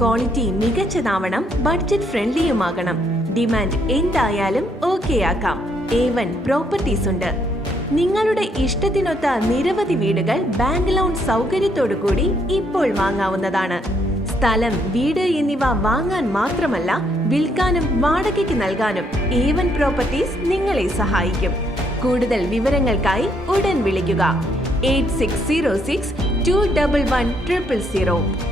Quality മികച്ചതാവണം, budget ഫ്രണ്ട്ലിയുമാകണം. Demand എന്തായാലും okay ആക്കാം. A1 properties ഉണ്ട്. നിങ്ങളുടെ ഇഷ്ടത്തിനൊത്ത നിരവധി വീടുകൾ ബാങ്ക് ലോൺ സൗകര്യത്തോടു കൂടി ഇപ്പോൾ വാങ്ങാവുന്നതാണ്. സ്ഥലം, വീട് എന്നിവ വാങ്ങാൻ മാത്രമല്ല, വിൽക്കാനും വാടകയ്ക്ക് നൽകാനും A1 പ്രോപ്പർട്ടീസ് നിങ്ങളെ സഹായിക്കും. കൂടുതൽ വിവരങ്ങൾക്കായി ഉടൻ വിളിക്കുക 8606 211 000.